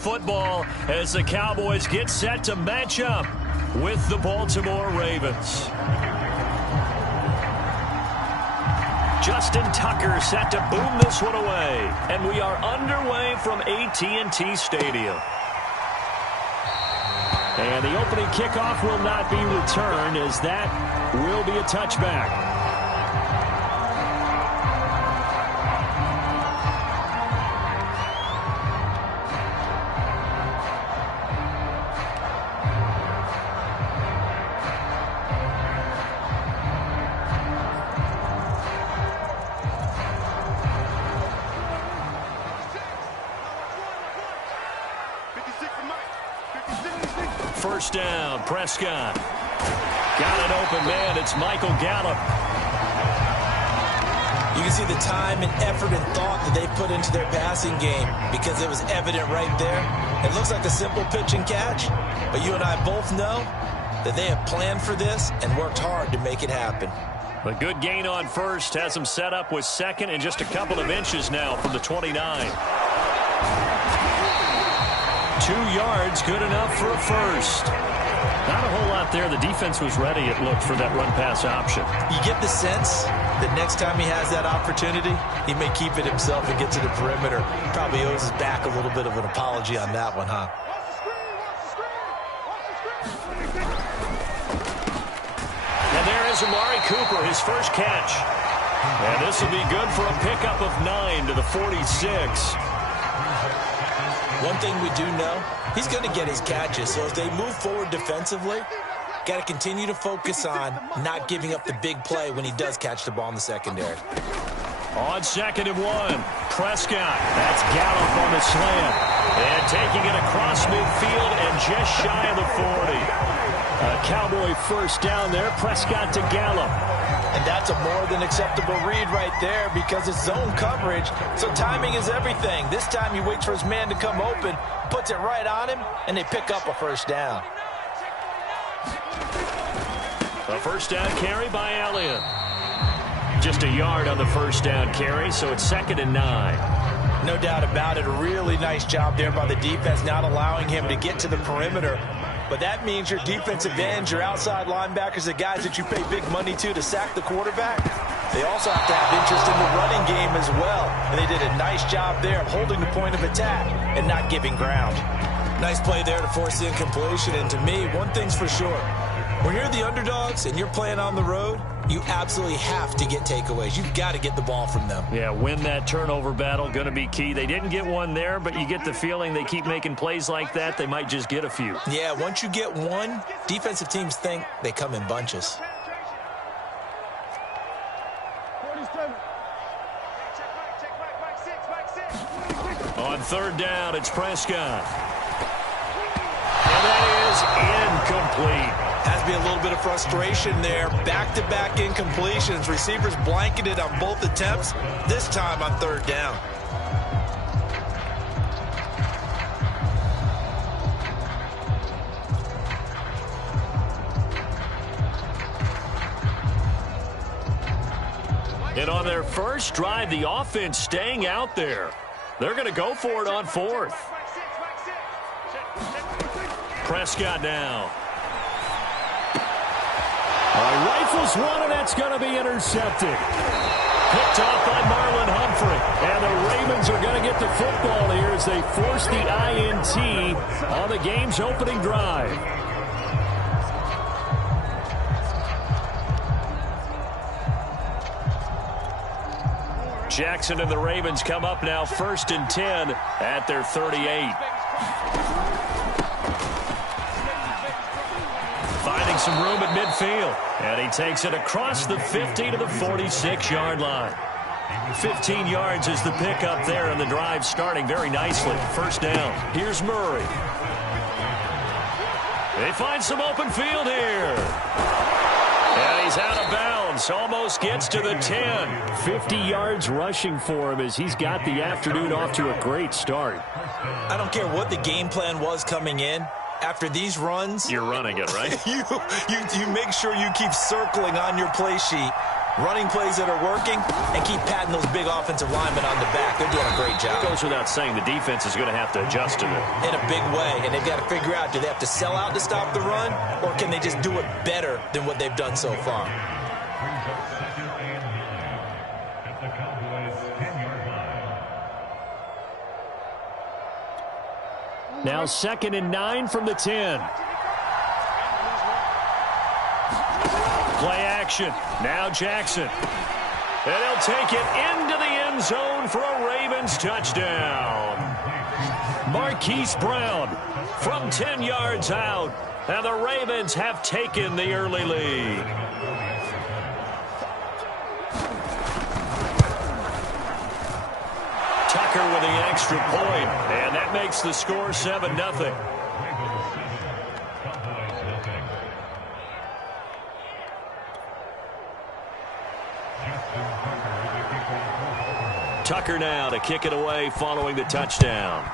football as the Cowboys get set to match up with the Baltimore Ravens. Justin Tucker set to boom this one away. And we are underway from AT&T Stadium. And the opening kickoff will not be returned, as that will be a touchback. First down, Prescott. Got an open man. It's Michael Gallup. You can see the time and effort and thought that they put into their passing game because it was evident right there. It looks like a simple pitch and catch, but you and I both know that they have planned for this and worked hard to make it happen. A good gain on first has them set up with second and just a couple of inches now from the 29. 2 yards, good enough for a first. Not a whole lot there. The defense was ready, it looked, for that run-pass option. You get the sense that next time he has that opportunity, he may keep it himself and get to the perimeter. Probably owes his back a little bit of an apology on that one, huh? And there is Amari Cooper, his first catch. And this will be good for a pickup of 9 to the 46. One thing we do know, he's going to get his catches. So as they move forward defensively, got to continue to focus on not giving up the big play when he does catch the ball in the secondary. On 2nd and 1, Prescott. That's Gallup on the slant. And taking it across midfield and just shy of the 40. A Cowboy first down there. Prescott to Gallup. And that's a more than acceptable read right there because it's zone coverage, so timing is everything. This time he waits for his man to come open, puts it right on him, and they pick up a first down. A first down carry by Elliott. Just a yard on the first down carry, so it's 2nd and 9. No doubt about it. A really nice job there by the defense, not allowing him to get to the perimeter. But that means your defensive ends, your outside linebackers, the guys that you pay big money to sack the quarterback, they also have to have interest in the running game as well. And they did a nice job there of holding the point of attack and not giving ground. Nice play there to force the incompletion. And to me, one thing's for sure. When you're the underdogs and you're playing on the road, you absolutely have to get takeaways. You've got to get the ball from them. Yeah, win that turnover battle, going to be key. They didn't get one there, but you get the feeling they keep making plays like that, they might just get a few. Yeah, once you get one, defensive teams think they come in bunches. On 3rd down, it's Prescott. And that is incomplete. Has to be a little bit of frustration there. Back-to-back incompletions. Receivers blanketed on both attempts, this time on 3rd down. And on their first drive, the offense staying out there. They're going to go for it on 4th. Prescott now. Rifles one, and that's going to be intercepted. Picked off by Marlon Humphrey. And the Ravens are going to get the football here as they force the INT on the game's opening drive. Jackson and the Ravens come up now 1st and 10 at their 38. Finding some room at midfield. And he takes it across the 50 to the 46-yard line. 15 yards is the pickup there, and the drive starting very nicely. First down. Here's Murray. They find some open field here. And he's out of bounds. Almost gets to the 10. 50 yards rushing for him as he's got the afternoon off to a great start. I don't care what the game plan was coming in. After these runs, you're running it, right? you make sure you keep circling on your play sheet running plays that are working, and keep patting those big offensive linemen on the back. They're doing a great job. It goes without saying the defense is going to have to adjust to it. In a big way, and they've got to figure out, do they have to sell out to stop the run, or can they just do it better than what they've done so far? Now 2nd and 9 from the 10. Play action. Now Jackson. And he'll take it into the end zone for a Ravens touchdown. Marquise Brown from 10 yards out. And the Ravens have taken the early lead. Tucker with the extra point, and that makes the score 7-0. Tucker now to kick it away following the touchdown.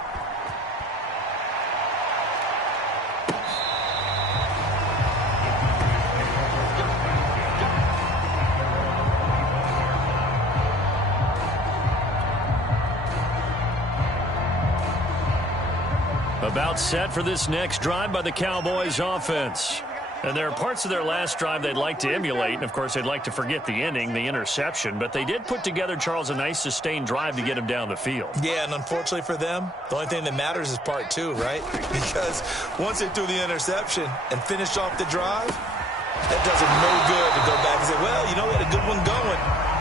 About set for this next drive by the Cowboys offense. And there are parts of their last drive they'd like to emulate. And, of course, they'd like to forget the ending, the interception. But they did put together, Charles, a nice sustained drive to get him down the field. Yeah, and unfortunately for them, the only thing that matters is part 2, right? Because once they threw the interception and finished off the drive, that does them no good to go back and say, well, you know, we had a good one going.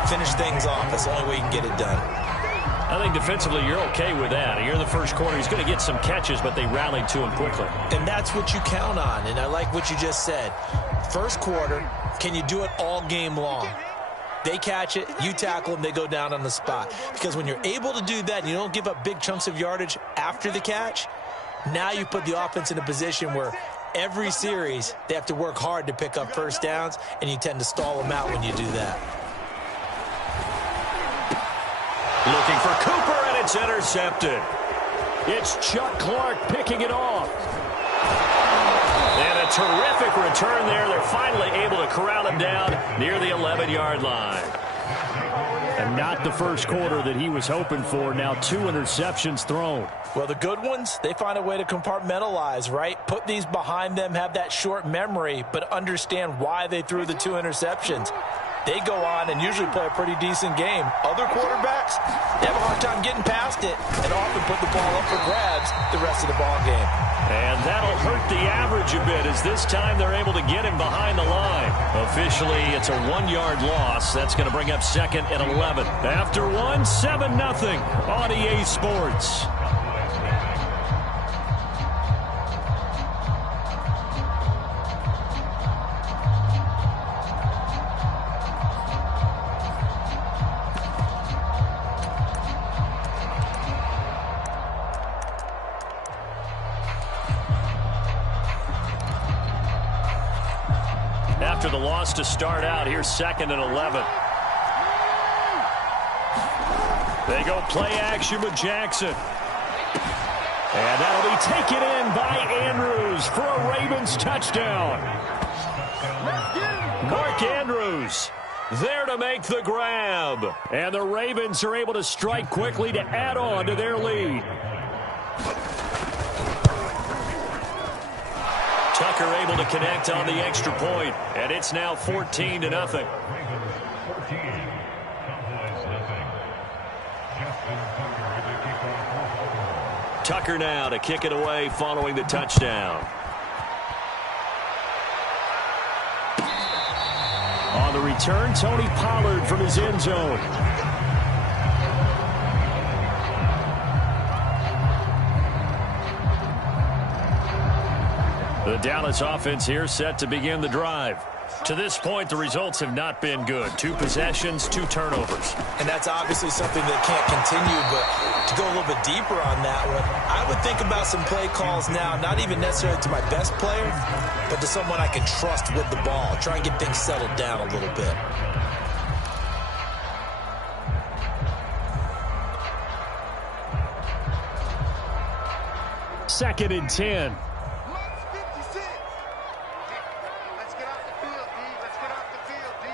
Finish things off. That's the only way you can get it done. I think defensively you're okay with that. You're in the first quarter. He's going to get some catches, but they rallied to him quickly. And that's what you count on. And I like what you just said. First quarter, can you do it all game long? They catch it, you tackle them, they go down on the spot. Because when you're able to do that and you don't give up big chunks of yardage after the catch, now you put the offense in a position where every series they have to work hard to pick up first downs, and you tend to stall them out when you do that. Looking for Cooper, and it's intercepted. It's Chuck Clark picking it off. And a terrific return there. They're finally able to corral him down near the 11-yard line. And not the first quarter that he was hoping for. Now 2 interceptions thrown. Well, the good ones, they find a way to compartmentalize, right? Put these behind them, have that short memory, but understand why they threw the 2 interceptions. They go on and usually play a pretty decent game. Other quarterbacks, they have a hard time getting past it and often put the ball up for grabs the rest of the ball game. And that'll hurt the average a bit as this time they're able to get him behind the line. Officially, it's a 1-yard loss. That's going to bring up 2nd and 11. After 7-0 on EA Sports. After the loss to start out, here's 2nd and 11. They go play action with Jackson. And that'll be taken in by Andrews for a Ravens touchdown. Mark Andrews there to make the grab. And the Ravens are able to strike quickly to add on to their lead. Tucker able to connect on the extra point, and it's now 14-0. Tucker now to kick it away following the touchdown. On the return, Tony Pollard from his end zone. The Dallas offense here set to begin the drive. To this point, the results have not been good. 2 possessions, 2 turnovers. And that's obviously something that can't continue, but to go a little bit deeper on that one, I would think about some play calls now, not even necessarily to my best player, but to someone I can trust with the ball. Try and get things settled down a little bit. Second and 10. Let's get off the field, D. Let's get off the field, D.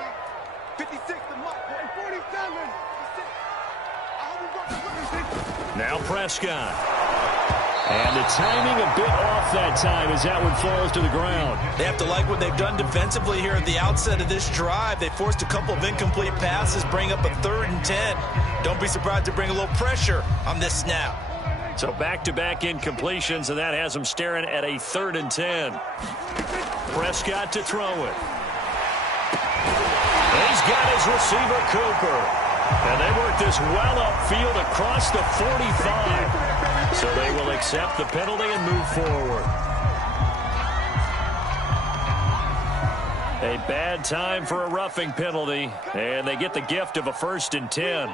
56. Now Prescott. And the timing a bit off that time as that one falls to the ground. They have to like what they've done defensively here at the outset of this drive. They forced a couple of incomplete passes, bring up a 3rd and 10. Don't be surprised to bring a little pressure on this snap. So back-to-back incompletions, and that has them staring at a 3rd and 10. Prescott to throw it. He's got his receiver, Cooper. And they work this well upfield across the 45. So they will accept the penalty and move forward. A bad time for a roughing penalty, and they get the gift of a 1st and 10.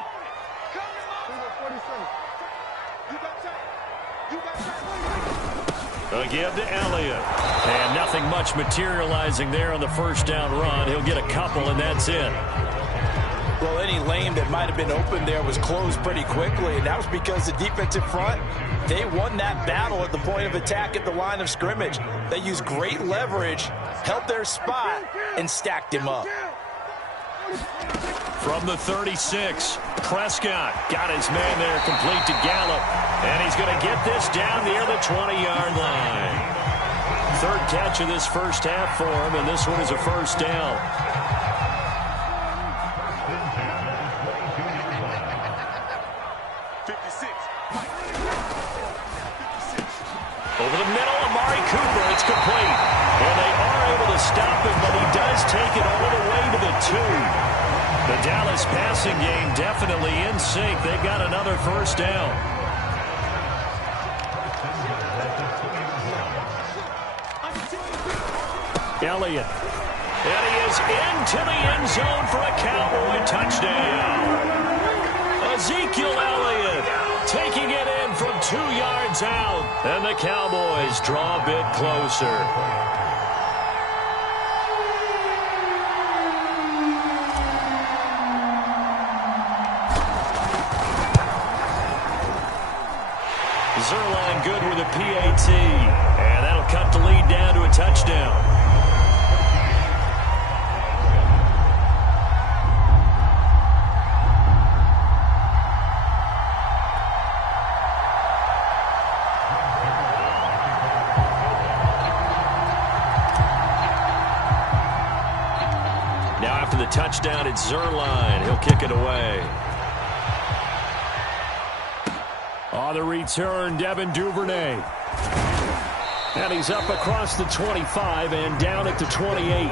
A give to Elliott. And nothing much materializing there on the 1st down run. He'll get a couple, and that's it. Well, any lane that might have been open there was closed pretty quickly, and that was because the defensive front, they won that battle at the point of attack at the line of scrimmage. They used great leverage, held their spot, and stacked him up. From the 36, Prescott got his man there complete to Gallup, and he's going to get this down near the 20-yard line. 3rd catch of this first half for him, and this one is a 1st down. Over the middle, Amari Cooper, it's complete. And they are able to stop him, but he does take it all the way to the 2. The Dallas passing game definitely in sync. They've got another 1st down. Elliott. And he is into the end zone for a Cowboy touchdown. Ezekiel Elliott taking it in from 2 yards out. And the Cowboys draw a bit closer. Zuerlein good with a PAT. And that'll cut the lead down to a touchdown. Touchdown at Zuerlein. He'll kick it away. On the return, Devin Duvernay. And he's up across the 25 and down at the 28.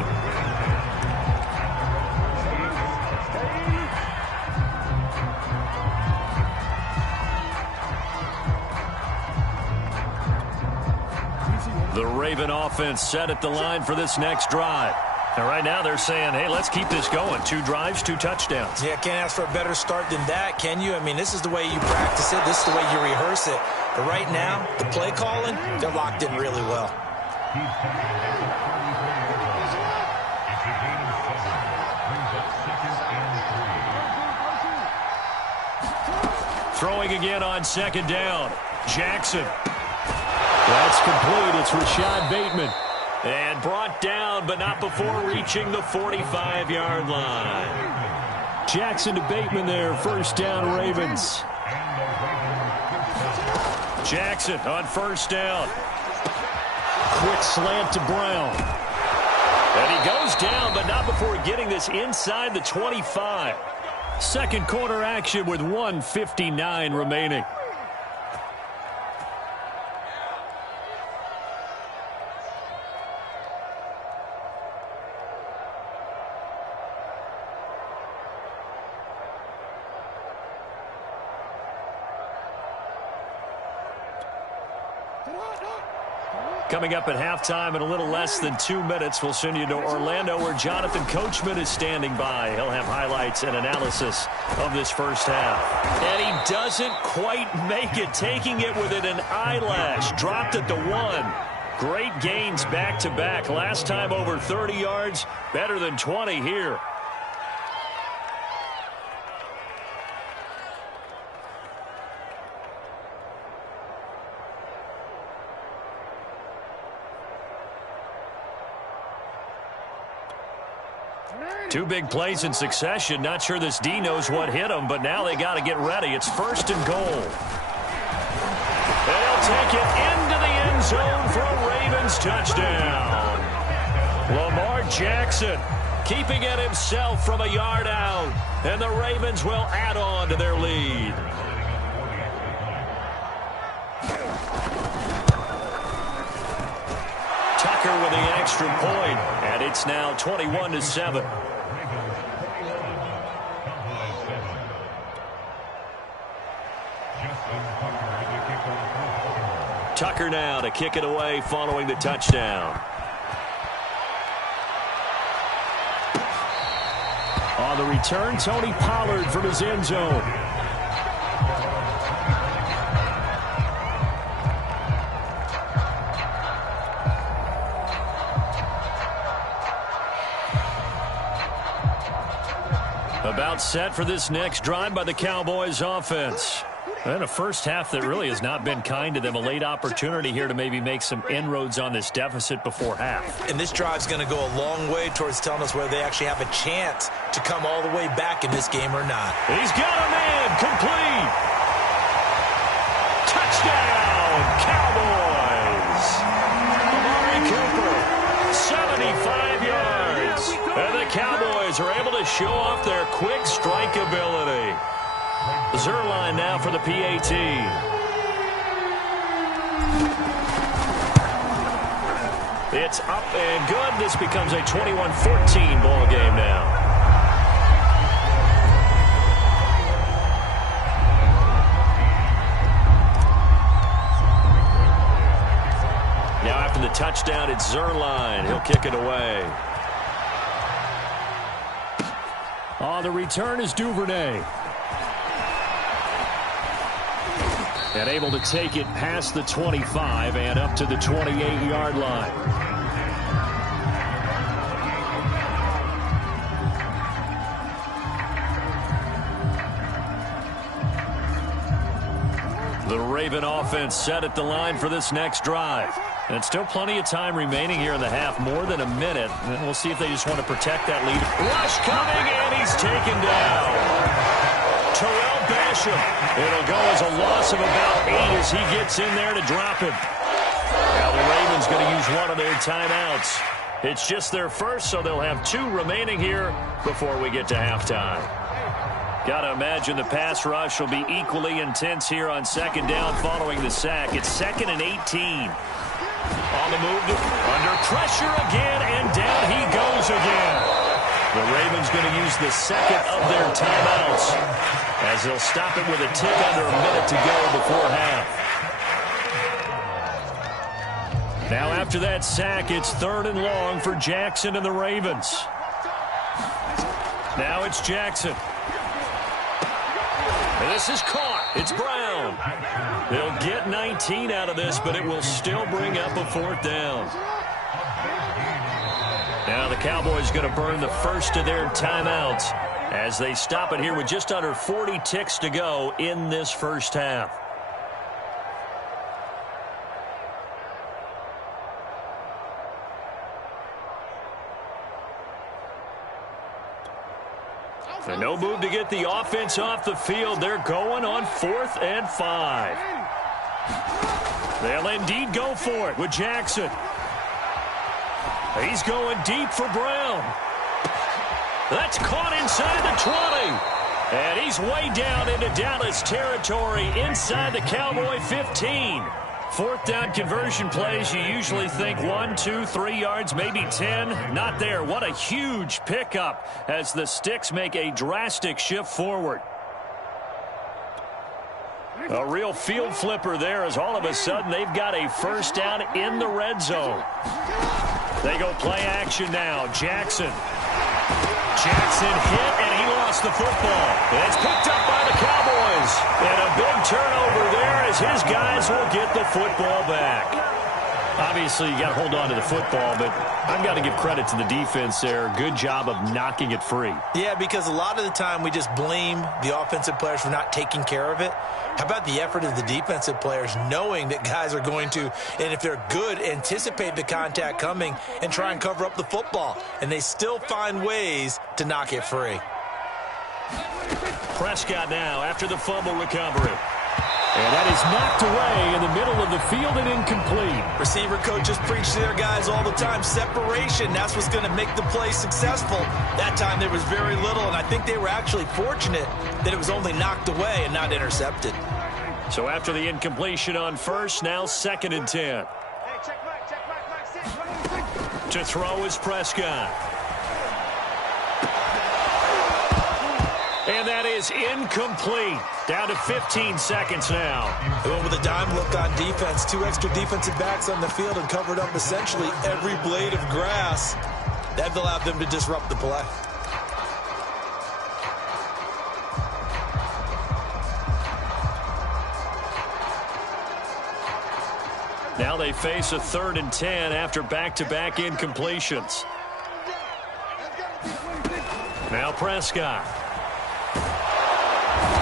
The Raven offense set at the line for this next drive. And right now they're saying, hey, let's keep this going. 2 drives, 2 touchdowns. Yeah, can't ask for a better start than that, can you? I mean, this is the way you practice it. This is the way you rehearse it. But right now, the play calling, they're locked in really well. Throwing again on 2nd down. Jackson. That's complete. It's Rashad Bateman. And brought down, but not before reaching the 45-yard line. Jackson to Bateman there, 1st down Ravens. Jackson on 1st down. Quick slant to Brown. And he goes down, but not before getting this inside the 25. 2nd quarter action with 1:59 remaining. Coming up at halftime in a little less than 2 minutes, we'll send you to Orlando where Jonathan Coachman is standing by. He'll have highlights and analysis of this first half. And he doesn't quite make it, taking it within an eyelash. Dropped at the 1. Great gains back-to-back. Last time over 30 yards, better than 20 here. Two big plays in succession. Not sure this D knows what hit him, but now they got to get ready. It's 1st and goal. They'll take it into the end zone for a Ravens touchdown. Lamar Jackson keeping it himself from a yard out, and the Ravens will add on to their lead. Tucker with the extra point, and it's now 21-7. Tucker now to kick it away following the touchdown. On the return, Tony Pollard from his end zone. About set for this next drive by the Cowboys offense. And a first half that really has not been kind to them. A late opportunity here to maybe make some inroads on this deficit before half. And this drive's going to go a long way towards telling us whether they actually have a chance to come all the way back in this game or not. He's got a man complete. Touchdown, Cowboys. Amari Cooper, 75 yards. And the Cowboys are able to show off their quick strike ability. Zuerlein now for the PAT. It's up and good. This becomes a 21-14 ball game now. Now after the touchdown, it's Zuerlein. He'll kick it away. On the return is Duvernay. And able to take it past the 25 and up to the 28-yard line. The Raven offense set at the line for this next drive. And still plenty of time remaining here in the half, more than a minute. And we'll see if they just want to protect that lead. Rush coming, and he's taken down. Terrell Basham. It'll go as a loss of about 8 as he gets in there to drop him. Now the Ravens going to use one of their timeouts. It's just their first, so they'll have 2 remaining here before we get to halftime. Got to imagine the pass rush will be equally intense here on 2nd down following the sack. It's 2nd and 18. On the move, under pressure again, and down he goes again. The Ravens going to use the 2nd of their timeouts as they'll stop it with a tick under a minute to go before half. Now after that sack, it's 3rd and long for Jackson and the Ravens. Now it's Jackson. And this is caught. It's Brown. They'll get 19 out of this, but it will still bring up a 4th down. Now the Cowboys going to burn the first of their timeouts as they stop it here with just under 40 ticks to go in this first half. And no move to get the offense off the field. They're going on 4th and 5. They'll indeed go for it with Jackson. He's going deep for Brown. That's caught inside the 20. And he's way down into Dallas territory inside the Cowboy 15. 4th down conversion plays, you usually think 1, 2, 3 yards, maybe 10. Not there. What a huge pickup as the Sticks make a drastic shift forward. A real field flipper there as all of a sudden they've got a first down in the red zone. They go play action now. Jackson. Jackson hit, and he lost the football. It's picked up by the Cowboys. And a big turnover there as his guys will get the football back. Obviously, you got to hold on to the football, but I've got to give credit to the defense there. Good job of knocking it free. Yeah, because a lot of the time we just blame the offensive players for not taking care of it. How about the effort of the defensive players knowing that guys are going to, and if they're good, anticipate the contact coming and try and cover up the football. And they still find ways to knock it free. Prescott now after the fumble recovery. And that is knocked away in the middle of the field and incomplete. Receiver coaches preach to their guys all the time. Separation, that's what's going to make the play successful. That time there was very little, and I think they were actually fortunate that it was only knocked away and not intercepted. So after the incompletion on first, now 2nd and 10. To throw is Prescott. And that is incomplete. Down to 15 seconds now. They went with a dime look on defense. 2 extra defensive backs on the field and covered up essentially every blade of grass. That allowed them to disrupt the play. Now they face a 3rd and 10 after back-to-back incompletions. Now Prescott.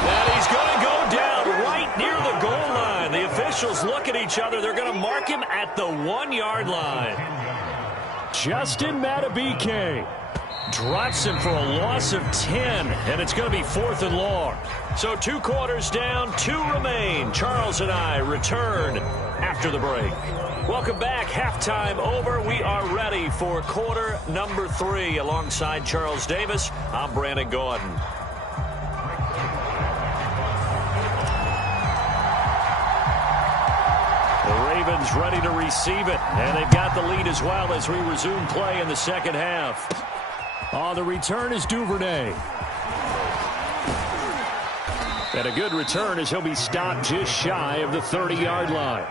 And he's going to go down right near the goal line. The officials look at each other. They're going to mark him at the 1-yard line. Justin Madubuike drops him for a loss of 10, and it's going to be 4th and long. So 2 quarters down, 2 remain. Charles and I return after the break. Welcome back. Halftime over. We are ready for quarter number 3. Alongside Charles Davis, I'm Brandon Gaudin. Ravens ready to receive it, and they've got the lead as well as we resume play in the second half. On the return is Duvernay. And a good return as he'll be stopped just shy of the 30-yard line.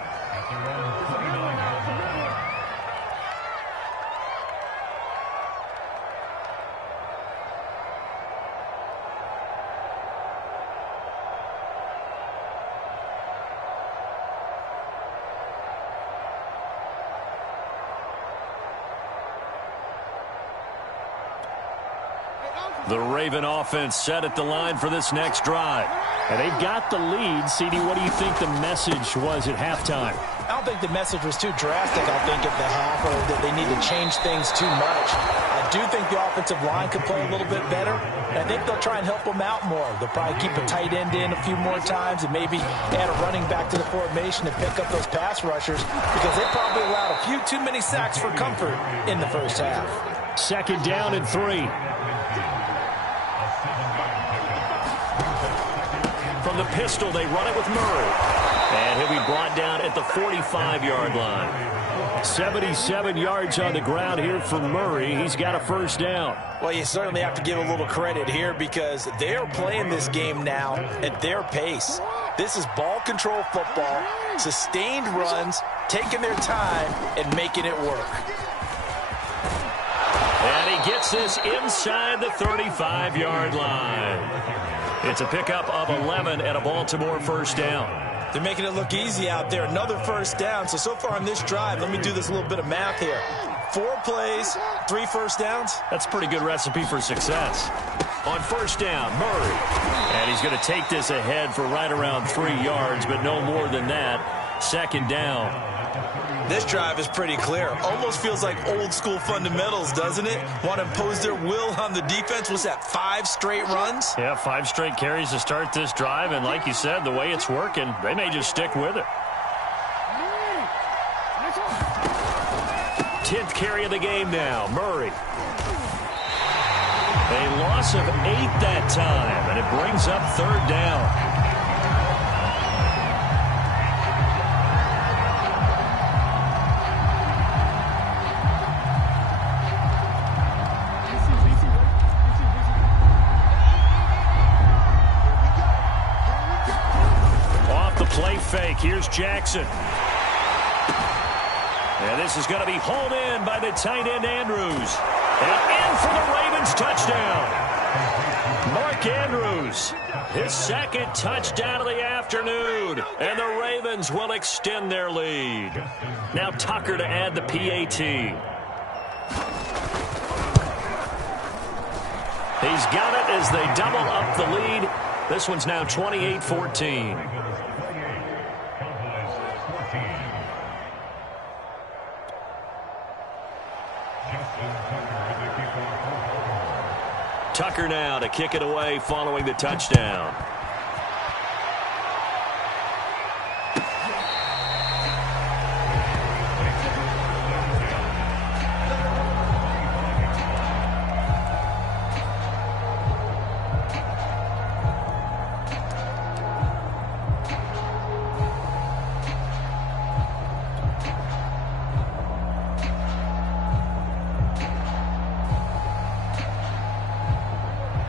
The Raven offense set at the line for this next drive. And they've got the lead. CD, what do you think the message was at halftime? I don't think the message was too drastic, I think, at the half, or that they need to change things too much. I do think the offensive line could play a little bit better. And I think they'll try and help them out more. They'll probably keep a tight end in a few more times and maybe add a running back to the formation to pick up those pass rushers, because they probably allowed a few too many sacks for comfort in the first half. 2nd down and 3. From the pistol, they run it with Murray. And he'll be brought down at the 45-yard line. 77 yards on the ground here for Murray. He's got a first down. Well, you certainly have to give a little credit here, because they are playing this game now at their pace. This is ball control football, sustained runs, taking their time, and making it work. And he gets this inside the 35-yard line. It's a pickup of 11 and a Baltimore first down. They're making it look easy out there. Another first down. So far on this drive, let me do this little bit of math here. 4 plays, 3 first downs. That's a pretty good recipe for success. On first down, Murray. And he's going to take this ahead for right around 3 yards, but no more than that. 2nd down. This drive is pretty clear. Almost feels like old school fundamentals, doesn't it? Want to impose their will on the defense. Was that 5 straight runs? Yeah, 5 straight carries to start this drive. And like you said, the way it's working, they may just stick with it. 10th carry of the game now, Murray. A loss of 8 that time, and it brings up 3rd down. Play fake. Here's Jackson. And this is going to be hauled in by the tight end Andrews. And in for the Ravens touchdown. Mark Andrews, his 2nd touchdown of the afternoon. And the Ravens will extend their lead. Now Tucker to add the PAT. He's got it as they double up the lead. This one's now 28-14. Tucker now to kick it away following the touchdown.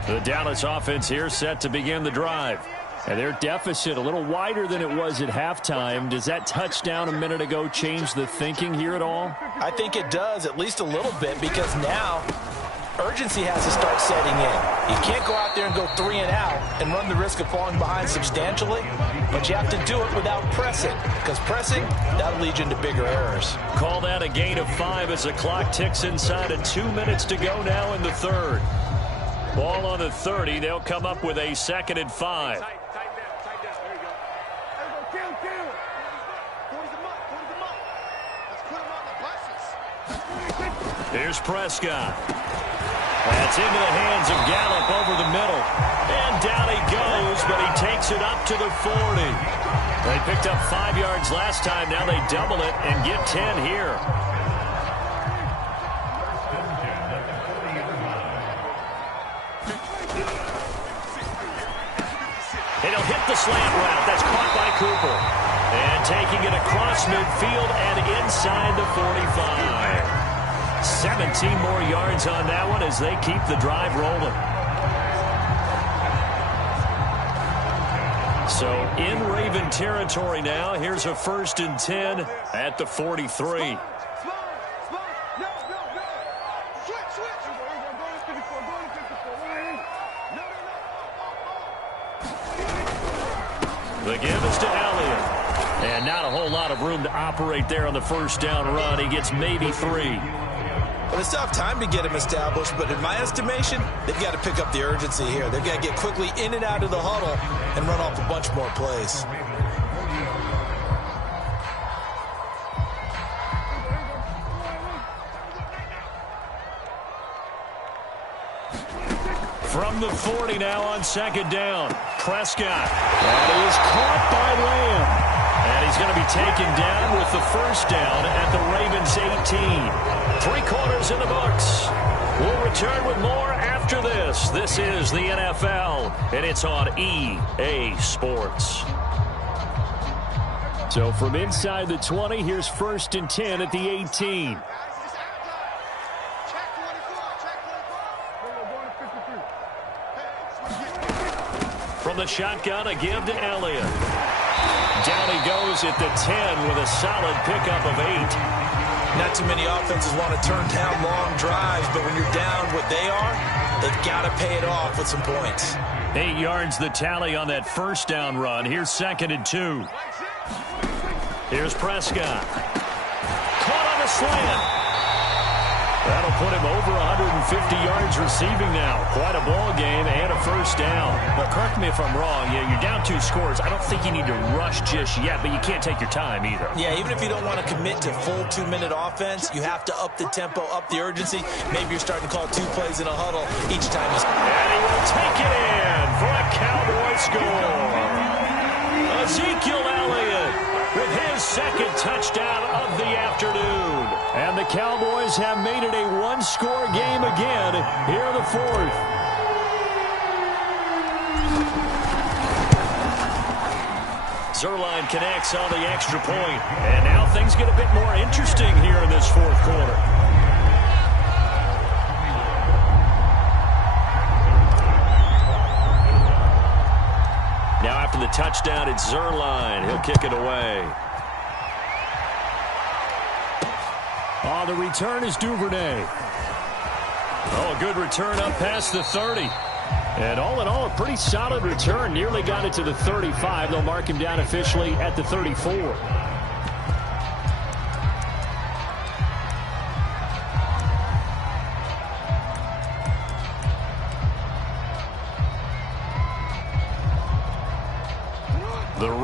The Dallas offense here set to begin the drive. And their deficit a little wider than it was at halftime. Does that touchdown a minute ago change the thinking here at all? I think it does, at least a little bit, because now urgency has to start setting in. You can't go out there and go 3 and out and run the risk of falling behind substantially, but you have to do it without pressing, because pressing, that'll lead you into bigger errors. Call that a gain of 5 as the clock ticks inside of 2 minutes to go now in the third. Ball on the 30. They'll come up with a 2nd and 5. Here's Prescott. That's into the hands of Gallup over the middle. And down he goes, but he takes it up to the 40. They picked up 5 yards last time. Now they double it and get 10 here. It'll hit the slant route. That's caught by Cooper. And taking it across midfield and inside the 45. 17 more yards on that one as they keep the drive rolling. So in Raven territory now. Here's a 1st and 10 at the 43. The give is to Elliott. And not a whole lot of room to operate there on the 1st down run. He gets maybe 3. Well, it's tough time to get him established, but in my estimation, they've got to pick up the urgency here. They've got to get quickly in and out of the huddle and run off a bunch more plays. From the 40 now on 2nd down. Prescott. And he is caught by Lamb. And he's going to be taken down with the 1st down at the Ravens 18. 3 quarters in the books. We'll return with more after this. This is the NFL, and it's on EA Sports. So from inside the 20, here's 1st and 10 at the 18. From the shotgun, a give to Elliott. Down he goes at the 10 with a solid pickup of 8. Not too many offenses want to turn down long drives, but when you're down what they are, they've got to pay it off with some points. 8 yards the tally on that 1st down run. Here's 2nd and 2. Here's Prescott. Caught on a slant. That'll put him over 150 yards receiving now. Quite a ball game and a 1st down. Well, correct me if I'm wrong. Yeah, you're down 2 scores. I don't think you need to rush just yet, but you can't take your time either. Yeah, even if you don't want to commit to full 2-minute offense, you have to up the tempo, up the urgency. Maybe you're starting to call 2 plays in a huddle each time. And he will take it in for a Cowboy score. Ezekiel Elliott with his 2nd touchdown of the afternoon. And the Cowboys have made it a 1-score game again here in the 4th. Zuerlein connects on the extra point. And now things get a bit more interesting here in this 4th quarter. Now after the touchdown, it's Zuerlein. He'll kick it away. Oh, the return is Duvernay. Oh, a good return up past the 30. And all in all, a pretty solid return. Nearly got it to the 35. They'll mark him down officially at the 34.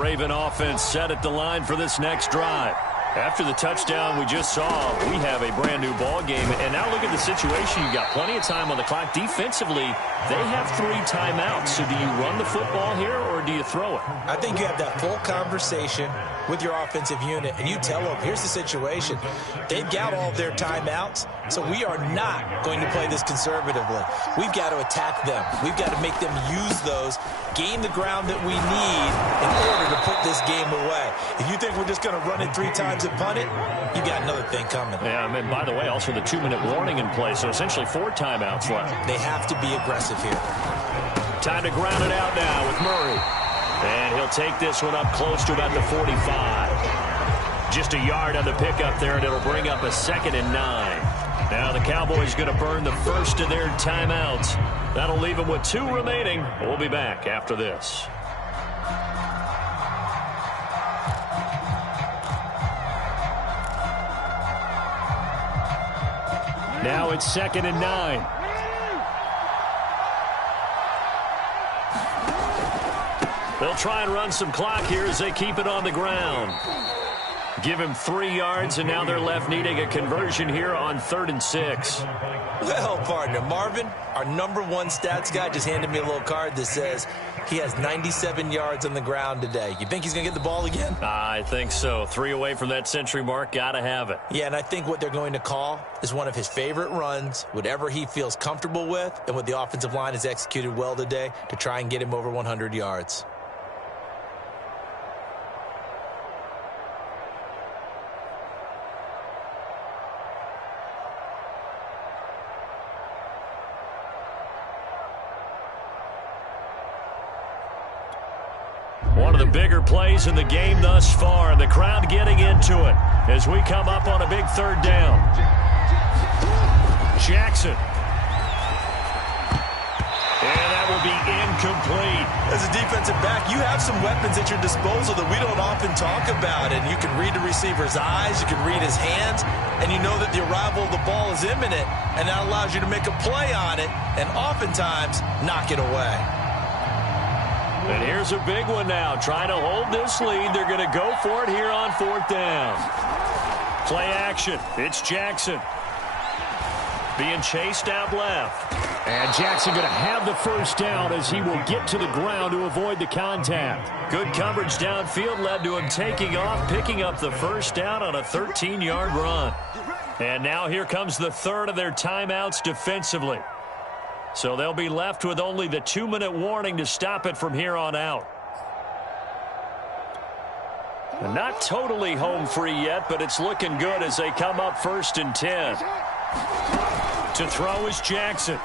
Raven offense set at the line for this next drive. After the touchdown we just saw, we have a brand new ball game. And now look at the situation. You've got plenty of time on the clock. Defensively, they have 3 timeouts. So do you run the football here or do you throw it? I think you have that full conversation with your offensive unit, and you tell them, here's the situation. They've got all of their timeouts, so we are not going to play this conservatively. We've got to attack them. We've got to make them use those, gain the ground that we need in order to put this game away. If you think we're just going to run it 3 times and punt it, you got another thing coming. Yeah, I mean, by the way, also the 2-minute warning in play, so essentially 4 timeouts left. They have to be aggressive here. Time to ground it out now with Murray. And he'll take this one up close to about the 45. Just a yard on the pickup there, and it'll bring up a 2nd and 9. Now the Cowboys going to burn the first of their timeouts. That'll leave them with 2 remaining. We'll be back after this. Now it's 2nd and 9. They'll try and run some clock here as they keep it on the ground. Give him 3 yards, and now they're left needing a conversion here on 3rd and 6. Well, partner, Marvin, our #1 stats guy, just handed me a little card that says he has 97 yards on the ground today. You think he's going to get the ball again? I think so. 3 away from that century mark. Got to have it. Yeah, and I think what they're going to call is one of his favorite runs, whatever he feels comfortable with, and what the offensive line has executed well today to try and get him over 100 yards. One of the bigger plays in the game thus far. The crowd getting into it as we come up on a big 3rd down. Jackson. And that will be incomplete. As a defensive back, you have some weapons at your disposal that we don't often talk about. And you can read the receiver's eyes, you can read his hands, and you know that the arrival of the ball is imminent. And that allows you to make a play on it and oftentimes knock it away. And here's a big one now. Trying to hold this lead. They're going to go for it here on 4th down. Play action. It's Jackson. Being chased out left. And Jackson going to have the first down as he will get to the ground to avoid the contact. Good coverage downfield led to him taking off, picking up the first down on a 13-yard run. And now here comes the 3rd of their timeouts defensively. So they'll be left with only the 2-minute warning to stop it from here on out. And not totally home free yet, but it's looking good as they come up 1st and 10. To throw is Jackson.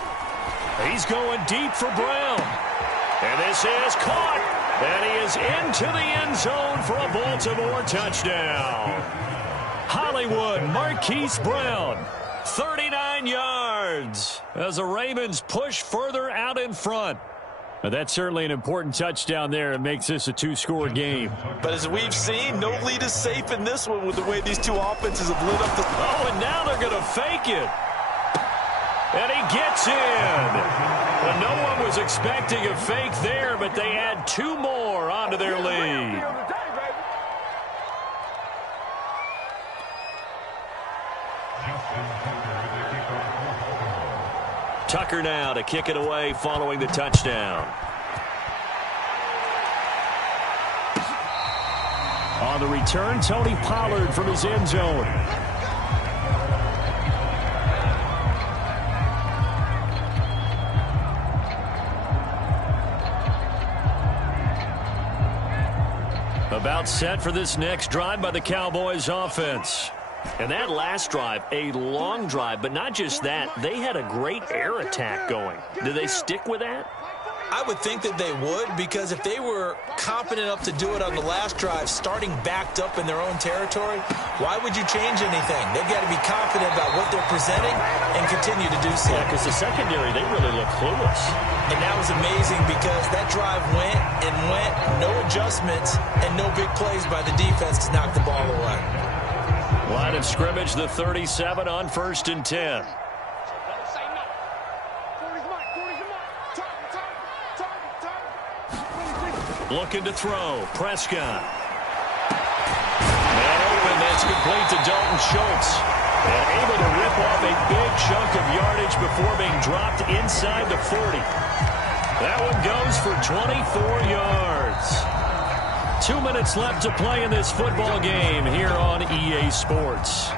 He's going deep for Brown. And this is caught. And he is into the end zone for a Baltimore touchdown. Hollywood Marquise Brown. 39 yards as the Ravens push further out in front. Now, that's certainly an important touchdown there. It makes this a 2-score game. But as we've seen, no lead is safe in this one with the way these 2 offenses have lit up the... Oh, and now they're going to fake it. And he gets in. Well, no one was expecting a fake there, but they add 2 more onto their lead. Tucker now to kick it away following the touchdown. On the return, Tony Pollard from his end zone. About set for this next drive by the Cowboys offense. And that last drive, a long drive, but not just that. They had a great air attack going. Do they stick with that? I would think that they would, because if they were confident enough to do it on the last drive, starting backed up in their own territory, why would you change anything? They've got to be confident about what they're presenting and continue to do so. Yeah, because the secondary, they really look clueless. And that was amazing because that drive went and went, no adjustments, and no big plays by the defense to knock the ball away. Line of scrimmage, the 37 on 1st and 10. Looking to throw. Prescott. And open. That's complete to Dalton Schultz. And able to rip off a big chunk of yardage before being dropped inside the 40. That one goes for 24 yards. 2 minutes left to play in this football game here on EA Sports.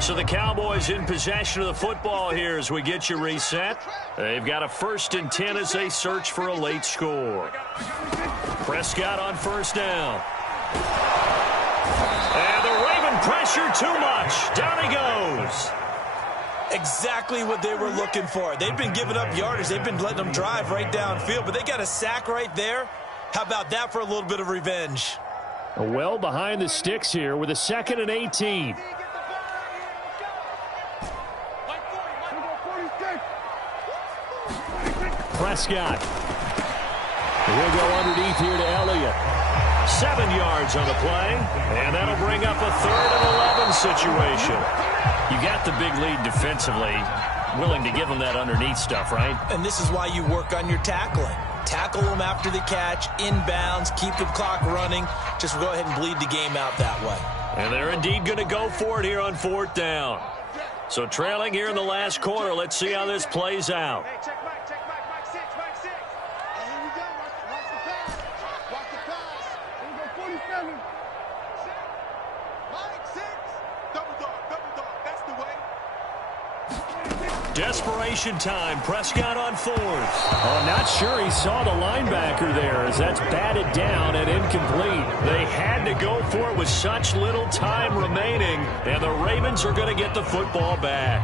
So the Cowboys in possession of the football here as we get you reset. They've got a 1st and 10 as they search for a late score. Prescott on 1st down. And the Raven pressure too much. Down he goes. Exactly what they were looking for. They've been giving up yardage. They've been letting them drive right downfield, but they got a sack right there. How about that for a little bit of revenge? Well behind the sticks here with a 2nd and 18. Prescott. He'll go underneath here to Elliott. 7 yards on the play, and that'll bring up a 3rd and 11 situation. You got the big lead defensively, willing to give them that underneath stuff, right? And this is why you work on your tackling. Tackle them after the catch, inbounds, keep the clock running. Just go ahead and bleed the game out that way. And they're indeed going to go for it here on 4th down. So trailing here in the last quarter, let's see how this plays out. Desperation time. Prescott on 4th. Oh, not sure he saw the linebacker there as that's batted down and incomplete. They had to go for it with such little time remaining, and the Ravens are going to get the football back.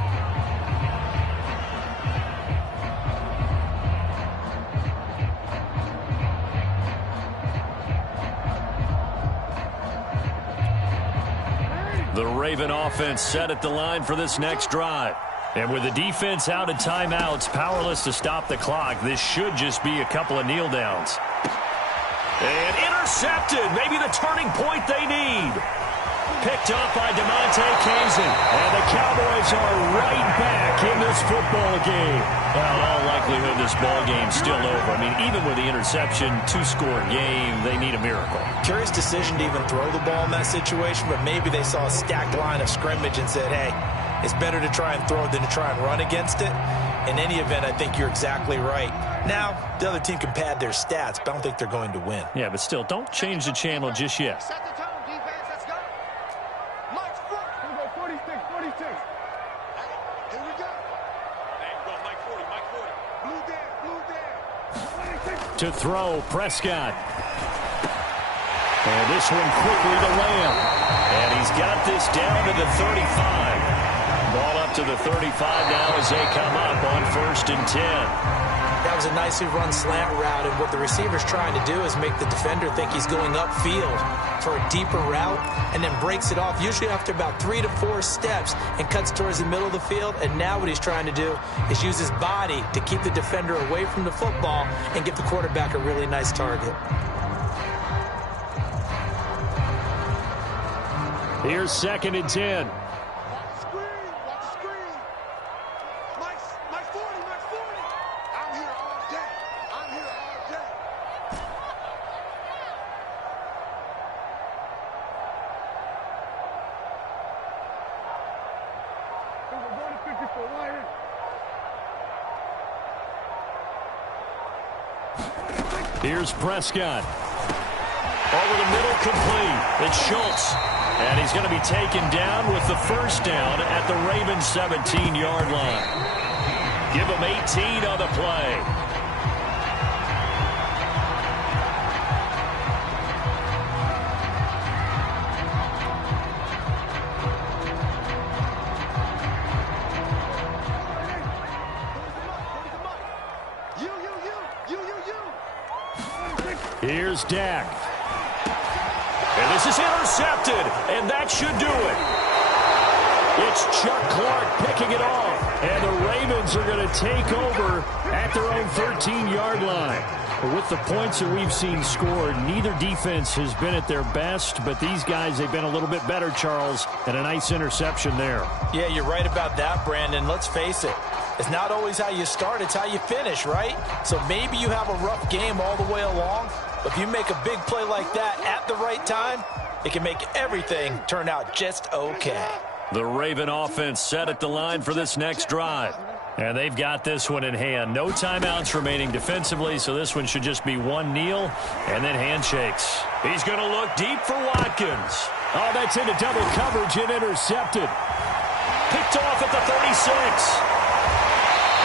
The Raven offense set at the line for this next drive. And with the defense out of timeouts, powerless to stop the clock, this should just be a couple of kneel downs. And intercepted. Maybe the turning point they need. Picked up by DeMonte Kazin. And the Cowboys are right back in this football game. Well, in all likelihood, this ball game's still over. I mean, even with the interception, 2-score game, they need a miracle. Curious decision to even throw the ball in that situation, but maybe they saw a stacked line of scrimmage and said, hey, it's better to try and throw than to try and run against it. In any event, I think you're exactly right. Now, the other team can pad their stats, but I don't think they're going to win. Yeah, but still, don't change the channel just yet. Set the tone, defense. Let's go. Mike's front. Here we go, 46, 42. Here we go. Hey, go, Mike 40, Mike 40. Blue there. To throw, Prescott. And this one quickly to Lamb. And he's got this down to the 35. Ball up to the 35 now as they come up on 1st and 10. That was a nicely run slant route, and what the receiver's trying to do is make the defender think he's going upfield for a deeper route and then breaks it off, usually after about 3 to 4 steps, and cuts towards the middle of the field. And now what he's trying to do is use his body to keep the defender away from the football and give the quarterback a really nice target. Here's 2nd and 10. Here's Prescott. Over the middle, complete. It's Schultz. And he's going to be taken down with the 1st down at the Ravens' 17-yard line. Give him 18 on the play. Here's Dak. And this is intercepted, and that should do it. It's Chuck Clark picking it off, And the Ravens are going to take over at their own 13-yard line. With the points that we've seen scored, neither defense has been at their best, but these guys, they've been a little bit better, Charles, and a nice interception there. Yeah, you're right about that, Brandon. Let's face it. It's not always how you start, it's how you finish, right? So maybe you have a rough game all the way along, but if you make a big play like that at the right time, it can make everything turn out just okay. The Raven offense set at the line for this next drive. And they've got this one in hand. No timeouts remaining defensively, so this one should just be one kneel and then handshakes. He's going to look deep for Watkins. Oh, that's into double coverage and intercepted. Picked off at the 36.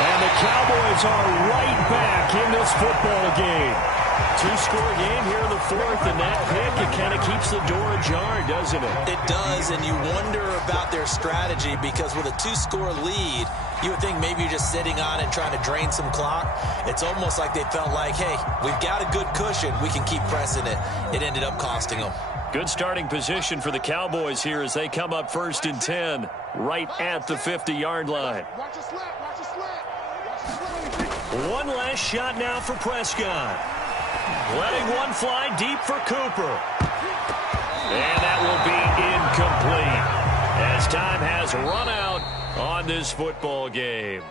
And the Cowboys are right back in this football game. Two-score game here in the fourth, and that pick, it kind of keeps the door ajar, doesn't it? It does, and you wonder about their strategy because with a two-score lead, you would think maybe you're just sitting on it trying to drain some clock. It's almost like they felt like, hey, we've got a good cushion. We can keep pressing it. It ended up costing them. Good starting position for the Cowboys here as they come up 1st and 10 right at the 50-yard line. Watch your slant. Watch your slant. Watch your slant. One last shot now for Prescott. Letting one fly deep for Cooper. And that will be incomplete as time has run out on this football game.